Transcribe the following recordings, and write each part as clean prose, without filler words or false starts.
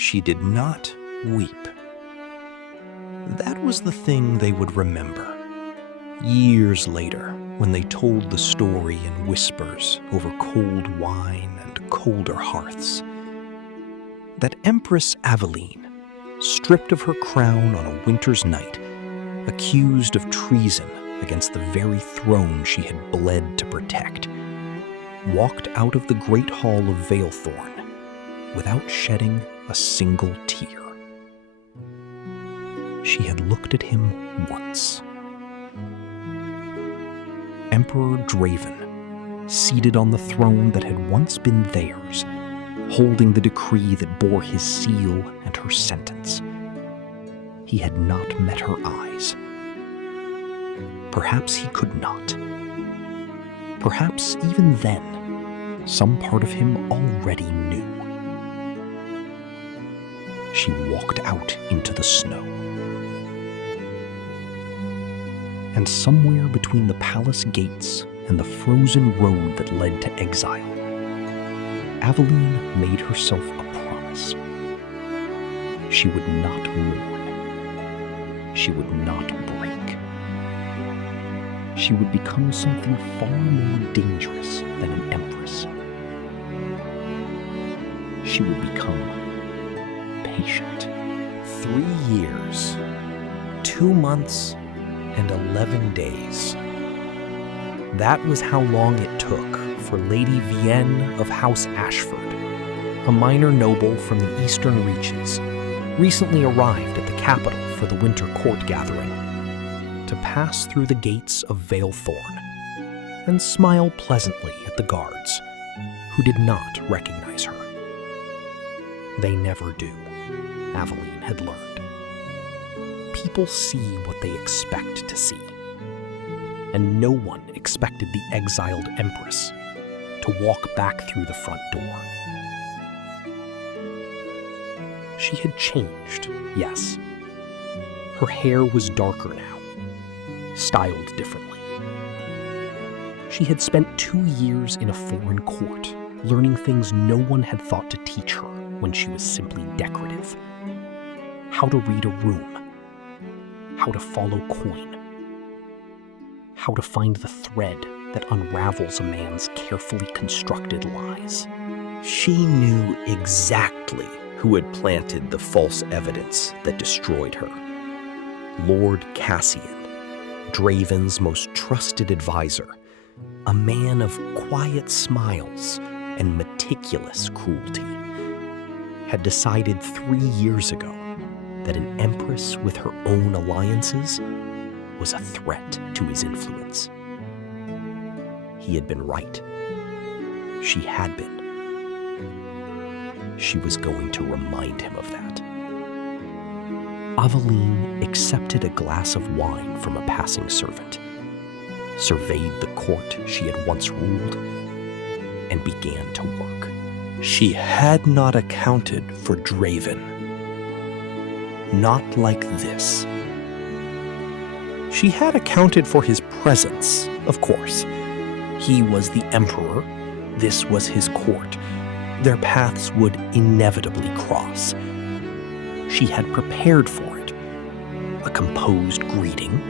She did not weep. That was the thing they would remember. Years later, when they told the story in whispers over cold wine and colder hearths, that Empress Aveline, stripped of her crown on a winter's night, accused of treason against the very throne she had bled to protect, walked out of the great hall of Valethorn without shedding a single tear. She had looked at him once. Emperor Draven, seated on the throne that had once been theirs, holding the decree that bore his seal and her sentence. He had not met her eyes. Perhaps he could not. Perhaps even then, some part of him already knew. She walked out into the snow. And somewhere between the palace gates and the frozen road that led to Exile, Aveline made herself a promise. She would not mourn. She would not break. She would become something far more dangerous than an empress. She would become patient. 3 years, 2 months, and 11 days. That was how long it took for Lady Vienne of House Ashford, a minor noble from the eastern reaches, recently arrived at the capital for the winter court gathering, to pass through the gates of Valethorn and smile pleasantly at the guards, who did not recognize her. They never do, Aveline had learned. People see what they expect to see, and no one expected the exiled empress to walk back through the front door. She had changed, yes. Her hair was darker now, styled differently. She had spent 2 years in a foreign court, learning things no one had thought to teach her when she was simply decorative. How to read a room, how to follow coin, how to find the thread that unravels a man's carefully constructed lies. She knew exactly who had planted the false evidence that destroyed her. Lord Cassian, Draven's most trusted advisor, a man of quiet smiles and meticulous cruelty, had decided 3 years ago that an empress with her own alliances was a threat to his influence. He had been right. She had been. She was going to remind him of that. Aveline accepted a glass of wine from a passing servant, surveyed the court she had once ruled, and began to work. She had not accounted for Draven. Not like this. She had accounted for his presence, of course. He was the emperor. This was his court. Their paths would inevitably cross. She had prepared for it. A composed greeting,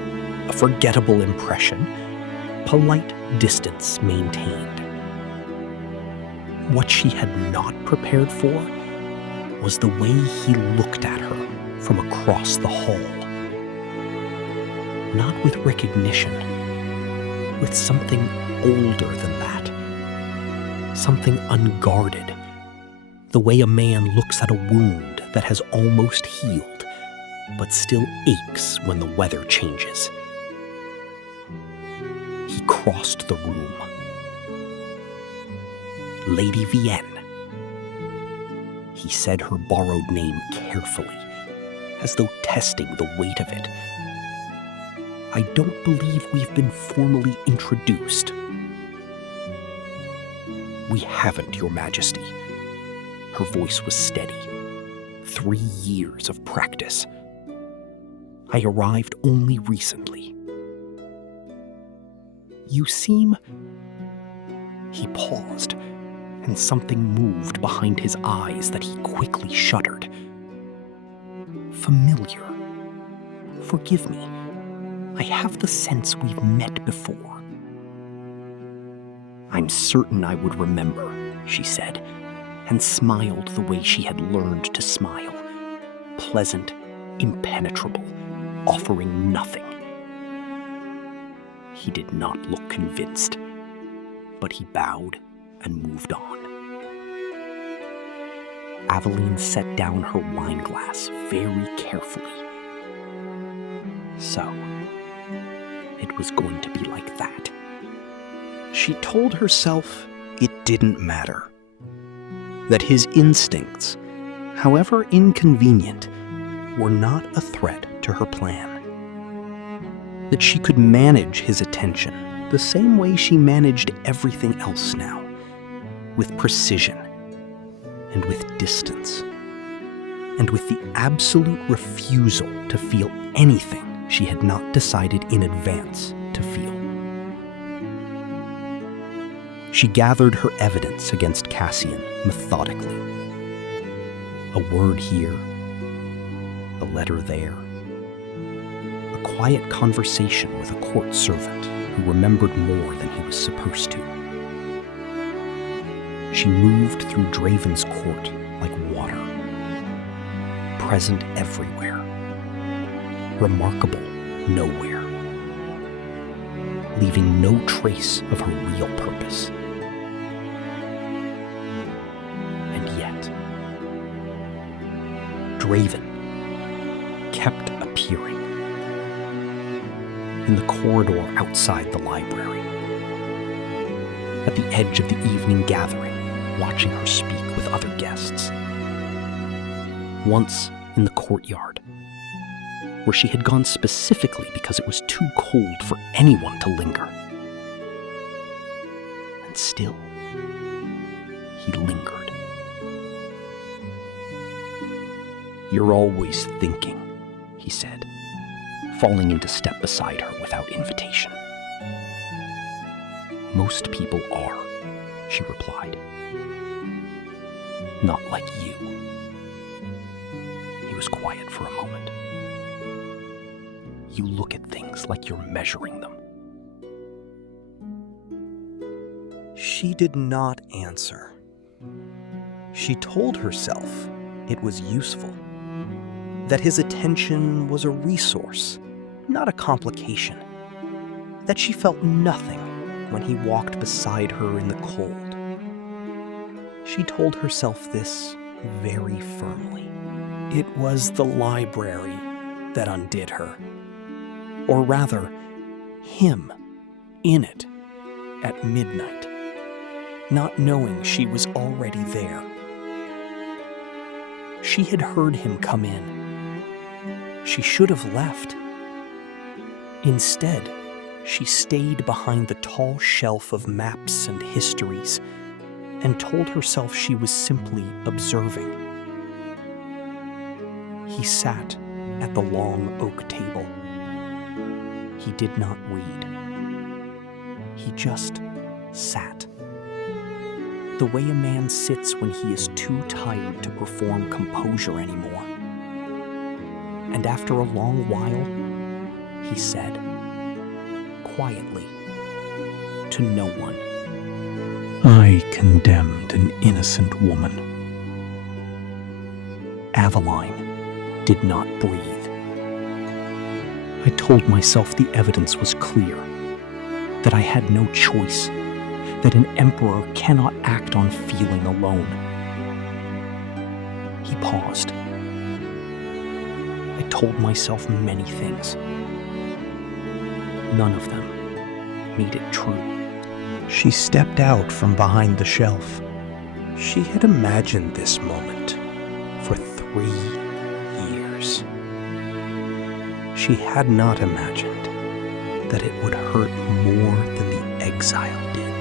a forgettable impression, polite distance maintained. What she had not prepared for was the way he looked at her from across the hall. Not with recognition, with something older than that. Something unguarded. The way a man looks at a wound that has almost healed, but still aches when the weather changes. He crossed the room. Lady Vienne. He said her borrowed name carefully, as though testing the weight of it. I don't believe we've been formally introduced. We haven't, Your Majesty. Her voice was steady. 3 years of practice. I arrived only recently. You seem... He paused, and something moved behind his eyes that he quickly shuttered. familiar. Forgive me. I have the sense we've met before. I'm certain I would remember, she said, and smiled the way she had learned to smile. Pleasant, impenetrable, offering nothing. He did not look convinced, but he bowed and moved on. Aveline set down her wineglass very carefully. So, it was going to be like that. She told herself it didn't matter. That his instincts, however inconvenient, were not a threat to her plan. That she could manage his attention the same way she managed everything else now, with precision, and with distance, and with the absolute refusal to feel anything she had not decided in advance to feel. She gathered her evidence against Cassian methodically. A word here, a letter there, a quiet conversation with a court servant who remembered more than he was supposed to. She moved through Draven's court like water, present everywhere, remarkable nowhere, leaving no trace of her real purpose. And yet, Draven kept appearing in the corridor outside the library, at the edge of the evening gathering, watching her speak with other guests. Once in the courtyard, where she had gone specifically because it was too cold for anyone to linger. And still, he lingered. "You're always thinking," he said, falling into step beside her without invitation. "Most people are," she replied. "Not like you." He was quiet for a moment. "You look at things like you're measuring them." She did not answer. She told herself it was useful, that his attention was a resource, not a complication, that she felt nothing when he walked beside her in the cold. She told herself this very firmly. It was the library that undid her. Or rather, him in it at midnight, not knowing she was already there. She had heard him come in. She should have left. Instead, she stayed behind the tall shelf of maps and histories and told herself she was simply observing. He sat at the long oak table. He did not read. He just sat. The way a man sits when he is too tired to perform composure anymore. And after a long while, he said, quietly, to no one, "I condemned an innocent woman." Aveline did not breathe. I told myself the evidence was clear, that I had no choice, that an emperor cannot act on feeling alone. He paused. I told myself many things. None of them made it true. She stepped out from behind the shelf. She had imagined this moment for 3 years. She had not imagined that it would hurt more than the exile did.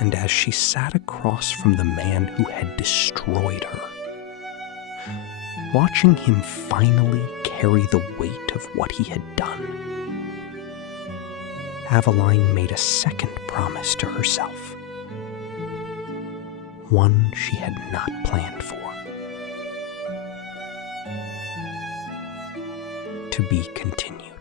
And as she sat across from the man who had destroyed her, watching him finally carry the weight of what he had done, Aveline made a second promise to herself. One she had not planned for. to be continued.